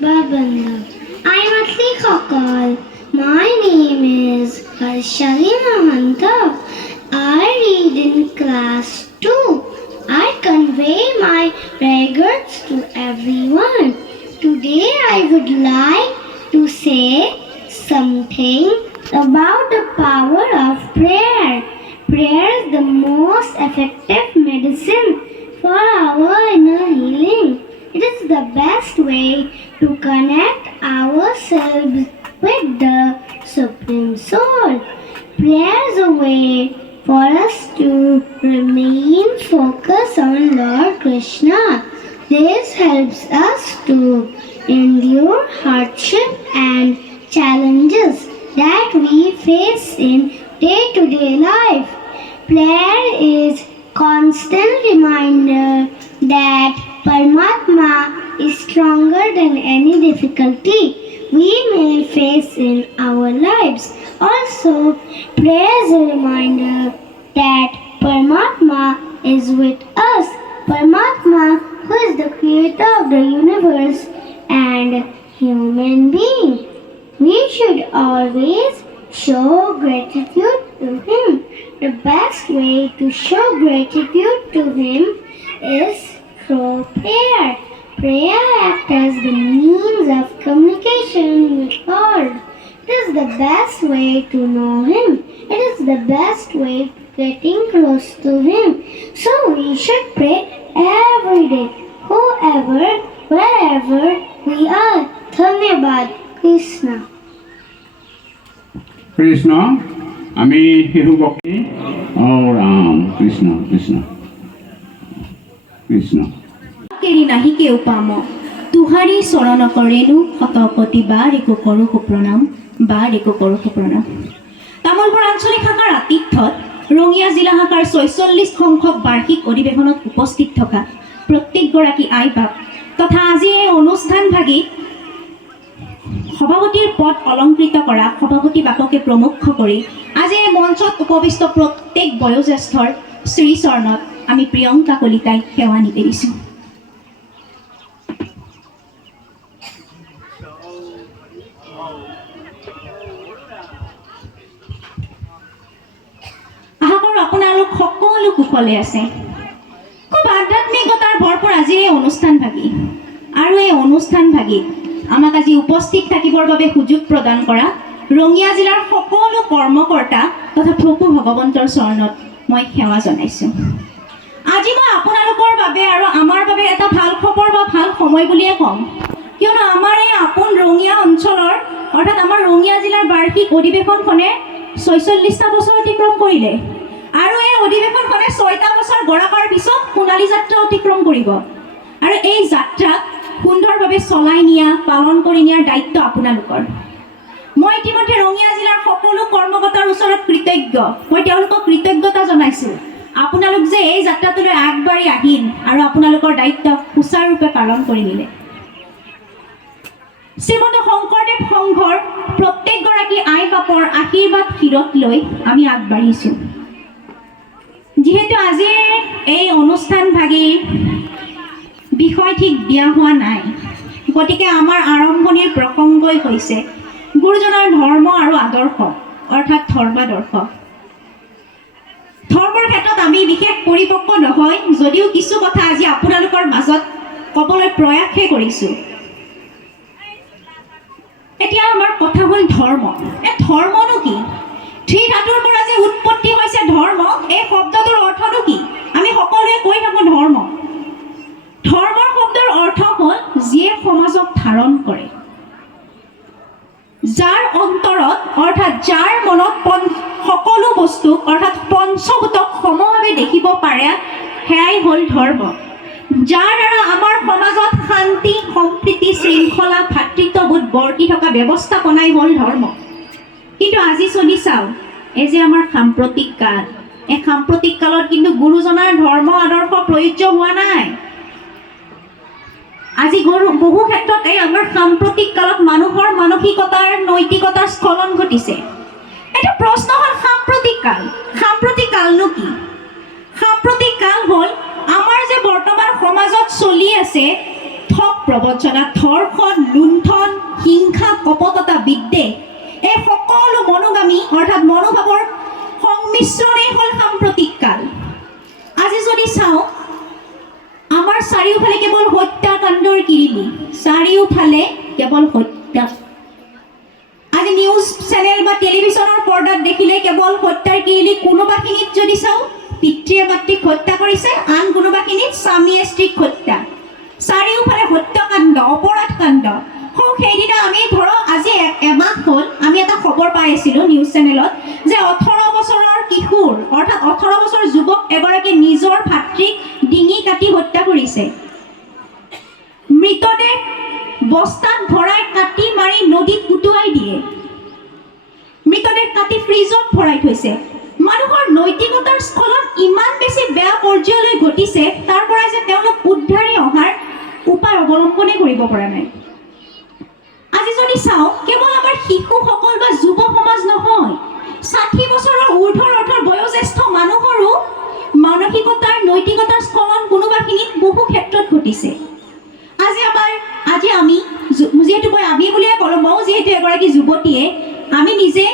Babanda. I'm Atli Khakal. My name is Harshali Mahanta. I read in class 2. I convey my regards to everyone. Today I would like to say something about the power of prayer. Prayer is the most effective medicine for our inner healing. It is the best way to connect ourselves with the Supreme Soul. Prayer is a way for us to remain focused on Lord Krishna. This helps us to endure hardship and challenges that we face in day-to-day life. Prayer is constant reminder that Paramatma is stronger than any difficulty we may face in our lives. Also, prayer is a reminder that Paramatma is with us. Paramatma, who is the creator of the universe and human being. We should always show gratitude to him. The best way to show gratitude to him is through prayer. Prayer acts as the means of communication with God. It is the best way to know him. It is the best way to getting close to him. So we should pray every day, whoever, wherever we are. Dhanyabad, Krishna. Krishna আমি শিশু ভক্তি ও Ram Krishna Krishna Krishna carry নাহি কেও পাম তুহাৰী চৰণ কৰেনো শতপতি বাৰ একো কৰোঁ সুপ্ৰণাম বাৰ একো কৰোঁ সুপ্ৰণাম। তামোলপুৰ আঞ্চলিক শাখাৰ আতিথ্যত ৰঙিয়া জিলা শাখাৰ ৪৬ সংখ্যক বাৰ্ষিক অধিৱেশনত উপস্থিত থকা প্ৰত্যেকগৰাকী আই বাপ তথা আজি এই অনুষ্ঠানভাগীত সভাপতিৰ পদ অলংকৃত কৰা সভাপতি বাপকে প্ৰমুখ কৰি আজি এই মঞ্চত উপবিষ্ট প্ৰত্যেক বয়োজ্যেষ্ঠৰ শ্ৰীচৰণত আমি প্ৰিয়ংকা কলিতাই সেৱা নিবেদিছোঁ। আশা কৰোঁ আপোনালোক সকলো কুশলে আছে। খুব আধ্যাত্মিকতাৰ ভৰপূৰ আজিৰ এই অনুষ্ঠানভাগী আৰু এই অনুষ্ঠানভাগীত আমাক আজি উপস্থিত থাকিবৰ বাবে সুযোগ প্ৰদান কৰা ৰঙিয়া জিলাৰ সকলো কৰ্মকৰ্তা তথা প্ৰভু ভগৱন্তৰ চৰণত মই সেৱা জনাইছোঁ। আজি মই আপোনালোকৰ বাবে আৰু আমাৰ বাবে এটা ভাল খবৰ বা ভাল সময় বুলিয়ে ক'ম, কিয়নো আমাৰ এই আপোন ৰঙিয়া অঞ্চলৰ অৰ্থাৎ আমাৰ ৰঙিয়া জিলাৰ বাৰ্ষিক অধিৱেশনখনে ৪৬টা বছৰ অতিক্ৰম কৰিলে আৰু এই অধিৱেশনখনে ৬টা বছৰ গৰাকাৰ পিছত সোণালী যাত্ৰা অতিক্ৰম কৰিব আৰু এই যাত্ৰাক সুন্দৰভাৱে চলাই নিয়া পালন কৰি নিয়াৰ দায়িত্ব আপোনালোকৰ। মই ইতিমধ্যে ৰঙিয়া জিলাৰ সকলো কৰ্মকৰ্তাৰ ওচৰত কৃতজ্ঞ। মই তেওঁলোকক কৃতজ্ঞতা জনাইছোঁ আপোনালোক যে এই যাত্ৰাটোলৈ আগবাঢ়ি আহিল আৰু আপোনালোকৰ দায়িত্ব সুচাৰুৰূপে পালন কৰি নিলে। শ্ৰীমন্ত শংকৰদেৱ সংঘৰ প্ৰত্যেকগৰাকী আই বাপৰ আশীৰ্বাদ শিৰত লৈ আমি আগবাঢ়িছোঁ। যিহেতু আজিৰ এই অনুষ্ঠানভাগী বিষয় ঠিক দিয়া হোৱা নাই, গতিকে আমাৰ আৰম্ভণিৰ প্ৰসংগই হৈছে গুৰুজনাৰ ধৰ্ম আৰু আদৰ্শ অৰ্থাৎ ধৰ্মাদৰ্শ। ধৰ্মৰ ক্ষেত্ৰত আমি বিশেষ পৰিপক্ক নহয় যদিও কিছু কথা আজি আপোনালোকৰ মাজত ক'বলৈ প্ৰয়াসহে কৰিছোঁ। এতিয়া আমাৰ কথা হ'ল ধৰ্ম। এই ধৰ্মনো কি? থ্ৰী ধাতুৰ পৰা যে উৎপত্তি হৈছে ধৰ্ম, এই শব্দটোৰ অৰ্থনো কি? আমি সকলোৱে কৈ থাকোঁ ধৰ্ম। ধৰ্মৰ শব্দৰ অৰ্থ হ'ল যিয়ে সমাজক ধাৰণ কৰে, যাৰ অন্তৰত অৰ্থাৎ যাৰ মনত সকলো বস্তু অৰ্থাৎ পঞ্চভূতক সমভাৱে দেখিব পাৰে, সেয়াই হ'ল ধৰ্ম। যাৰ দ্বাৰা আমাৰ সমাজত শান্তি সম্প্ৰীতি শৃংখলা ভাতৃত্ববোধ বৰ্তি থকা ব্যৱস্থাপনাই হ'ল ধৰ্ম। কিন্তু আজি চলি চাওঁ, এই যে আমাৰ সাম্প্ৰতিক কাল, এই সাম্প্ৰতিক কালত কিন্তু গুৰুজনাৰ ধৰ্ম আদৰ্শ প্ৰয়োজ্য হোৱা নাই। আজি বহু ক্ষেত্ৰত এই আমাৰ সাম্প্ৰতিক কালত মানুহৰ মানসিকতাৰ নৈতিকতাৰ স্খলন ঘটিছে। এটা প্ৰশ্ন হ'ল সাম্প্ৰতিক কাল। সাম্প্ৰতিক কালনো কি? সাম্প্ৰতিক কাল হ'ল আমাৰ যে বৰ্তমান সমাজত চলি আছে প্ৰবঞ্চনা, ধৰ্ষণ, লুণ্ঠন, হিংসা, কপটতা, বিদ্বেষ, এই সকলো মনোগামী অৰ্থাৎ মনোভাৱৰ সংমিশ্ৰণেই হ'ল সাম্প্ৰতিক কাল। আজি যদি চাওঁ, আমাৰ চাৰিওফালে কেৱল হত্যাকাণ্ডৰ কিৰিলি, চাৰিওফালে কেৱল হত্যা। আজি নিউজ চেনেল বা টেলিভিশ্যনৰ পৰ্দাত দেখিলে কেৱল হত্যাৰ কিৰিলি। কোনোবাখিনিত যদি চাওঁ, পিতৃয়ে মাতৃক হত্যা কৰিছে, আন কোনোবাখিনিত স্বামীয়ে স্ত্ৰীক হত্যা। চাৰিওফালে হত্যাকাণ্ড, অপৰাধ কাণ্ড। সেইদিনা আমি ধৰক আজি এমাহ হ'ল আমি এটা খবৰ পাই আছিলোঁ নিউজ চেনেলত যে 18 বছৰৰ কিশোৰ অৰ্থাৎ 18 বছৰ যুৱক এগৰাকী নিজৰ ভাতৃক ডিঙি কাটি হত্যা কৰিছে। মৃতদেহ বস্তাত ভৰাই কাটি মাৰি নদীত উটুৱাই দিয়ে। মৃতদেহ কাটি ফ্ৰিজত ভৰাই থৈছে। মানুহৰ নৈতিকতাৰ স্খলন ইমান বেছি বেয়া পৰ্যায়লৈ ঘটিছে, তাৰ পৰা যে তেওঁলোক উদ্ধাৰি অহাৰ উপায় অৱলম্বনেই কৰিব পৰা নাই। আজি যদি চাওঁ, কেৱল আমাৰ শিশুসকল বা যুৱ সমাজ নহয়, 60 বছৰৰ ঊৰ্ধৰ অৰ্থাৎ বয়োজ্যেষ্ঠ মানুহৰো মানসিকতাৰ নৈতিকতাৰ স্খলন কোনোবাখিনিত বহু ক্ষেত্ৰত ঘটিছে। আজি আমি যিহেতু মই আমি বুলিয়ে ক'লোঁ, ময়ো যিহেতু এগৰাকী যুৱতীয়ে, আমি নিজে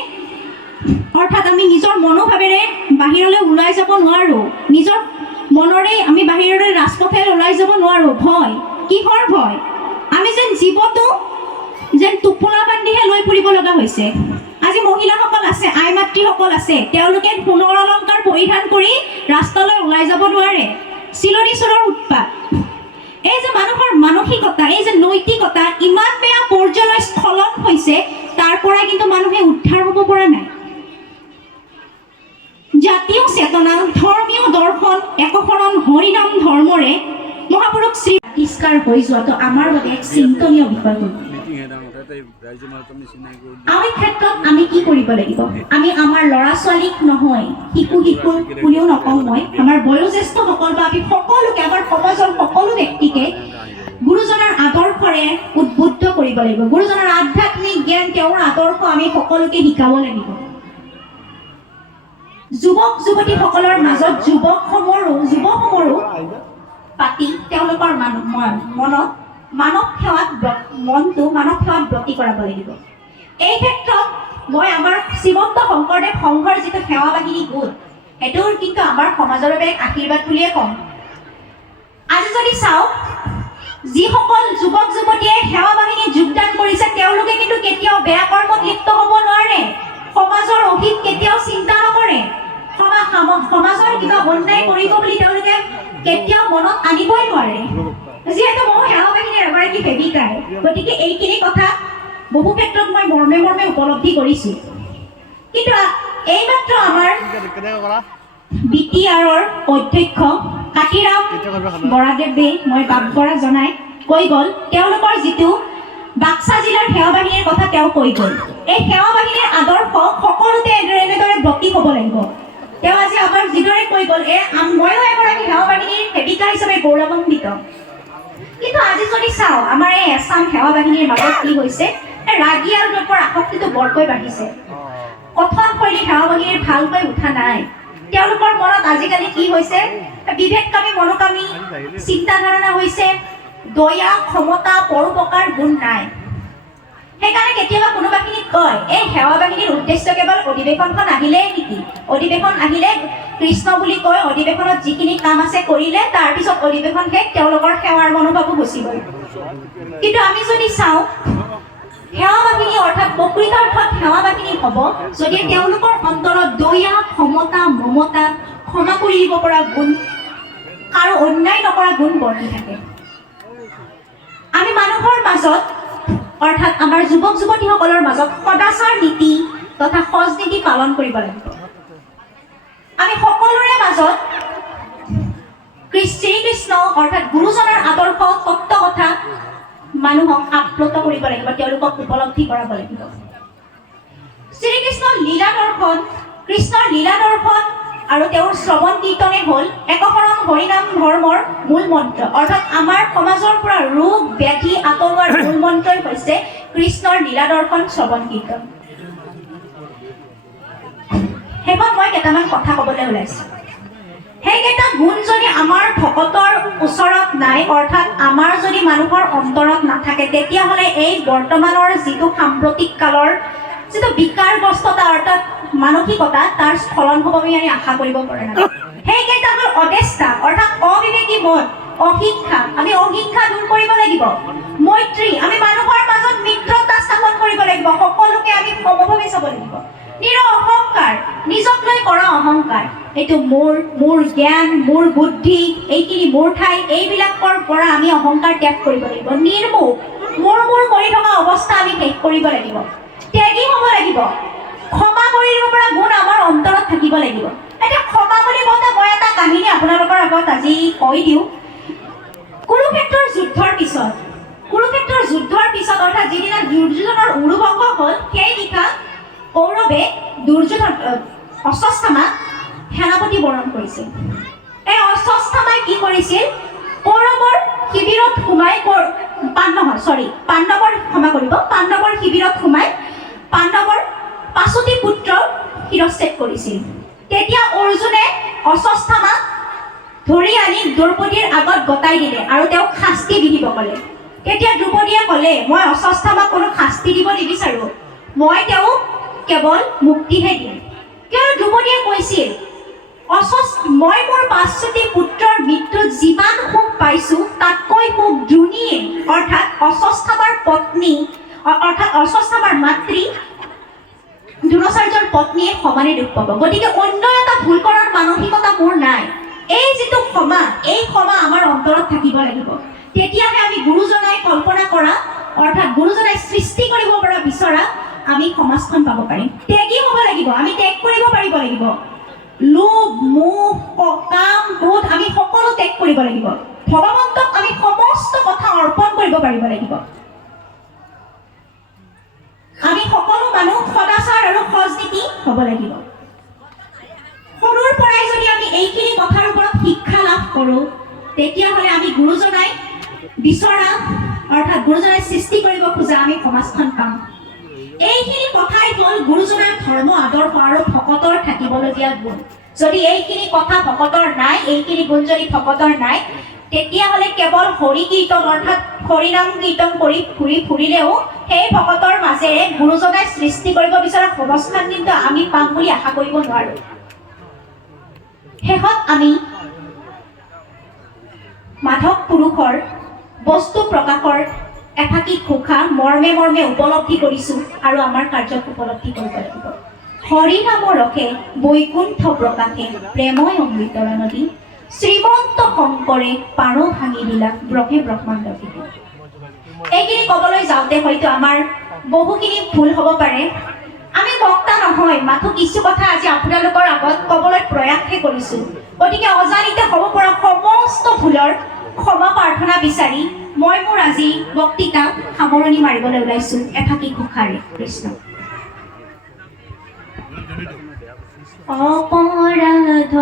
অৰ্থাৎ আমি নিজৰ মনোভাৱেৰে বাহিৰলৈ ওলাই যাব নোৱাৰোঁ। নিজৰ মনৰে আমি বাহিৰলৈ ৰাজপথে ওলাই যাব নোৱাৰোঁ। ভয়, কিহৰ ভয়? আমি যেন জীৱটো যেন টোপোলা বান্ধিহে লৈ ফুৰিব লগা হৈছে। আজি মহিলাসকল আছে, আই মাতৃসকল আছে, তেওঁলোকে সোণৰ অলংকাৰ পৰিধান কৰি ৰাস্তালৈ ওলাই যাব নোৱাৰে। চিলনী চোৰৰ উৎপাত। এই যে মানুহৰ মানসিকতা, এই যে নৈতিকতা ইমান বেয়া পৰ্যায়লৈ স্খলন হৈছে, তাৰ পৰাই কিন্তু মানুহে উদ্ধাৰ হ'ব পৰা নাই। জাতীয় চেতনা, ধৰ্মীয় দৰ্শন, একশৰণ হৰিনাম ধৰ্মৰে মহাপুৰুষ শ্ৰী তিস্কাৰ হৈ যোৱাটো আমাৰ বাবে এক চিন্তনীয় বিষয়। আমি ক্ষেত্ৰত আমি কি কৰিব লাগিব? আমি আমাৰ ল'ৰা ছোৱালীক নহয়, শিশু বুলিও নকওঁ মই, আমাৰ বয়োজ্যেষ্ঠসকল বা আমি সকলোকে, আমাৰ সমাজৰ সকলো ব্যক্তিকে গুৰুজনাৰ আদৰ্শৰে উদ্বুদ্ধ কৰিব লাগিব। গুৰুজনাৰ আধ্যাত্মিক জ্ঞান, তেওঁৰ আদৰ্শ আমি সকলোকে শিকাব লাগিব। যুৱক যুৱতীসকলৰ মাজত যুৱসমূহৰো পাতি তেওঁলোকৰ মনত মানৱ সেৱাত ব্ৰতী কৰাব লাগিব। এই ক্ষেত্ৰত মই আমাৰ শ্ৰীমন্ত শংকৰদেৱ সংঘৰ যিটো সেৱা বাহিনী গোট, সেইটো কিন্তু আমাৰ সমাজৰ বাবে এক আশীৰ্বাদ বুলিয়ে কম। আজি যদি চাওঁ, যিসকল যুৱক যুৱতীয়ে সেৱা বাহিনীত যোগদান কৰিছে, তেওঁলোকে কিন্তু কেতিয়াও বেয়া কৰ্মত লিপ্ত হ'ব নোৱাৰে। সমাজৰ অহিত কেতিয়াও চিন্তা নকৰে। সমাজৰ কিবা অন্যায় কৰিব বুলি তেওঁলোকে কেতিয়াও মনত আনিবই নোৱাৰে। যিহেতু মই সেৱা বাহিনীৰ এগৰাকী সেৱিকাই, গতিকে এইখিনি কথা বহু ক্ষেত্ৰত মই মৰ্মে মৰ্মে উপলব্ধি কৰিছোঁ। কিন্তু এইমাত্ৰ আমাৰ BTR-ৰ অধ্যক্ষ কাতিৰাম বৰাদেৱে মই বাগবৰা জনাই কৈ গ'ল, তেওঁলোকৰ যিটো বাক্সা জিলাৰ সেৱা বাহিনীৰ কথা তেওঁ কৈ গ'ল। এই সেৱা বাহিনীৰ আদৰ্শ সকলোতে এনেদৰে ব্ৰতী হ'ব লাগিব। তেওঁ আজি আমাৰ যিদৰে কৈ গ'ল, ময়ো এগৰাকী সেৱা বাহিনীৰ সেৱিকা হিচাপে গৌৰৱান্বিত। কিন্তু আজি যদি চাওঁ, আমাৰ এই এছাম সেৱা বাহিনীৰ মাজত কি হৈছে, ৰাগী আৰু দ্ৰব্যৰ আসক্তিটো বৰকৈ বাঢ়িছে। কথন শৈলী সেৱা বাহিনীৰ ভালকৈ উঠা নাই। তেওঁলোকৰ মনত আজিকালি কি হৈছে, বিভেদকামী মনোকামী চিন্তাধাৰণা হৈছে, দয়া, ক্ষমতা, পৰোপকাৰ গুণ নাই। সেইকাৰণে কেতিয়াবা কোনোবাখিনিত কয়, এই সেৱা বাহিনীৰ উদ্দেশ্য কেৱল অধিৱেশনখন আহিলেই নেকি? অধিৱেশন আহিলে কৃষ্ণ বুলি কয়, অধিৱেশনত যিখিনি কাম আছে কৰিলে, তাৰপিছত অধিৱেশন শেষ, তেওঁলোকৰ সেৱাৰ মনোভাৱো গুচি গ'ল। কিন্তু আমি যদি চাওঁ, সেৱা বাহিনী অৰ্থাৎ প্ৰকৃত অৰ্থত সেৱা বাহিনী হ'ব যদি তেওঁলোকৰ অন্তৰত দয়া, ক্ষমতা, মমতা, ক্ষমা কৰি দিব পৰা গুণ আৰু অন্যায় নকৰা গুণ বৰ্তি থাকে। আমি মানুহৰ মাজত অৰ্থাৎ আমাৰ যুৱক যুৱতীসকলৰ মাজত সদাচাৰ নীতি তথা সজ নীতি পালন কৰিব লাগিব। আমি সকলোৰে মাজত শ্ৰীকৃষ্ণ অৰ্থাৎ গুৰুজনাৰ আদৰ্শ তত্ত্ব কথা মানুহক আপ্লুত কৰিব লাগিব, তেওঁলোকক উপলব্ধি কৰাব লাগিব। শ্ৰীকৃষ্ণৰ লীলা দৰ্শন, কৃষ্ণৰ লীলা দৰ্শন আৰু তেওঁৰ শ্ৰৱণ কীৰ্তনে হ'ল একশৰণ হৰিনাম ধৰ্মৰ মূল মন্ত্ৰ। অৰ্থাৎ আমাৰ সমাজৰ পৰা ৰোগ ব্যাধি আঁতৰোৱাৰ মূল মন্ত্ৰই হৈছে কৃষ্ণৰ লীলা দৰ্শন, শ্ৰৱণ কীৰ্তন। শেষত মই কেইটামান কথা ক'বলৈ ওলাইছোঁ। সেইকেইটা গুণ যদি আমাৰ ভকতৰ ওচৰত নাই, অৰ্থাৎ আমাৰ যদি মানুহৰ অন্তৰত নাথাকে, তেতিয়াহ'লে এই বৰ্তমানৰ যিটো সাম্প্ৰতিক কালৰ যিটো বিকাৰগ্ৰস্ততা অৰ্থাৎ মানসিকতা তাৰ স্খলন হ'ব বুলি আমি আশা কৰিব পৰা নাই। সেইকেইটা হ'ল অদেষ্টা অৰ্থাৎ অবিবেকী মন, অহিংসা, আমি অহিংসা দূৰ কৰিব লাগিব। মৈত্ৰী, আমি মানুহৰ মাজত মিত্ৰতা স্থাপন কৰিব লাগিব, সকলোকে আমি সমভাৱে চাব লাগিব। অহংকাৰ, নিজক লৈ কৰা অহংকাৰ, এইটো মোৰ জ্ঞান, মোৰ বুদ্ধি, এইখিনি মোৰ ঠাই, এইবিলাকৰ পৰা আমি অহংকাৰ ত্যাগ কৰিব লাগিব। নিৰ্মোহ, মোৰ কৰি থকা অৱস্থা আমি শেষ কৰিব লাগিব। ত্যাগী হ'ব লাগিব। ক্ষমা কৰি দিব পৰা গুণ আমাৰ অন্তৰত থাকিব লাগিব। এতিয়া ক্ষমা বুলি কওঁতে মই এটা কাহিনী আপোনালোকৰ আগত আজি কৈ দিওঁ। কুৰুক্ষেত্ৰৰ যুদ্ধৰ পিছত অৰ্থাৎ যিদিনা দুৰ্যোধনৰ উৰুভংগ হ'ল, সেই নিশা কৌৰৱে অশ্বত্থামাক সেনাপতি বৰণ কৰিছিল। এই অশ্বত্থামাই কি কৰিছিল? কৌৰৱৰ শিবিৰত সোমাই পাণ্ডৱৰ শিবিৰত সোমাই পাণ্ডৱৰ 5টি পুত্ৰক শিৰচ্ছেদ কৰিছিল। তেতিয়া অৰ্জুনে অশ্বত্থামাক ধৰি আনি দ্ৰৌপদীৰ আগত গতাই দিলে আৰু তেওঁক শাস্তি বিহিব ক'লে। তেতিয়া দ্ৰৌপদীয়ে ক'লে, মই অশ্বত্থামাক কোনো শাস্তি দিব নিবিচাৰোঁ, মই তেওঁক কেৱল মুক্তিহে দিম। কিয়নো দ্ৰৌপদীয়ে কৈছিল, মই মোৰ 5টি পুত্ৰৰ মৃত্যুত যিমান সুখ পাইছোঁ তাতকৈ সুখ দ্ৰোণীয়ে অৰ্থাৎ অশ্বত্থামাৰ পত্নী অৰ্থাৎ অশ্বত্থামাৰ মাতৃ দ্ৰোণাচাৰ্যৰ পত্নীয়ে সমানে দুখ পাব। গতিকে অন্য এটা ভুল কৰাৰ মানসিকতা মোৰ নাই। এই যিটো ক্ষমা, এই ক্ষমা আমাৰ অন্তৰত থাকিব লাগিব। তেতিয়াহে আমি গুৰুজনাই কল্পনা কৰা অৰ্থাৎ গুৰুজনাই সৃষ্টি কৰিব পৰা বিচৰা আমি সমাজখন পাব পাৰিম। ত্যাগী হ'ব লাগিব, আমি ত্যাগ কৰিব পাৰিব লাগিব। লোভ, মোহ, কাম, ক্ৰোধ আমি সকলো ত্যাগ কৰিব লাগিব। ভগৱন্তক আমি সমস্ত কথা অৰ্পণ কৰিব পাৰিব লাগিব। আমি সকলো মানুহ সদাচাৰ আৰু সজনীতি হ'ব লাগিব। সৰুৰ পৰাই যদি আমি এইখিনি কথাৰ ওপৰত শিক্ষা লাভ কৰোঁ, তেতিয়াহ'লে আমি গুৰুজনাই বিচৰা অৰ্থাৎ গুৰুজনাই সৃষ্টি কৰিব খোজা আমি সমাজখন পাম। এইখিনি কথাই হ'ল গুৰুজনাৰ ধৰ্ম আদৰ্শ আৰু ভকতৰ থাকিবলগীয়া গুণ। যদি এইখিনি কথা ভকতৰ নাই, এইখিনি গুণ যদি ভকতৰ নাই, তেতিয়াহ'লে কেৱল হৰি কীৰ্তন অৰ্থাৎ হৰিনাম কীৰ্তন কৰি ফুৰিলেও সেই ভকতৰ মাজেৰে গুৰুজনাই সৃষ্টি কৰিব বিচৰা সমাজখন কিন্তু আমি পাম বুলি আশা কৰিব নোৱাৰোঁ। শেষত আমি মাধৱ পুৰুষৰ বস্তু প্ৰকাশৰ এফাকি ঘোষা মৰ্মে উপলব্ধি কৰিছোঁ আৰু আমাৰ কাৰ্যত উপলব্ধি কৰিব লাগিব। হৰি নাম ৰখে বৈকুণ্ঠ প্ৰকাশে প্ৰেময় অমৃতৰ নদী, শ্ৰীমন্ত শংকৰে পাৰ ভাঙি দিলা ব্ৰহে ব্ৰহ্মাণ্ড বিধি। এইখিনি ক'বলৈ যাওঁতে হয়তো আমাৰ বহুখিনি ভুল হ'ব পাৰে। আমি বক্তা নহয়, মাথো কিছু কথা আজি আপোনালোকৰ আগত ক'বলৈ প্ৰয়াসহে কৰিছোঁ। গতিকে অজানিতে হ'ব পৰা সমস্ত ভুলৰ ক্ষমা প্ৰাৰ্থনা বিচাৰি মই মোৰ আজি বক্তৃতা সামৰণি মাৰিবলৈ ওলাইছোঁ এফাকি ঘোষাৰে। কৃষ্ণ। অপৰাধ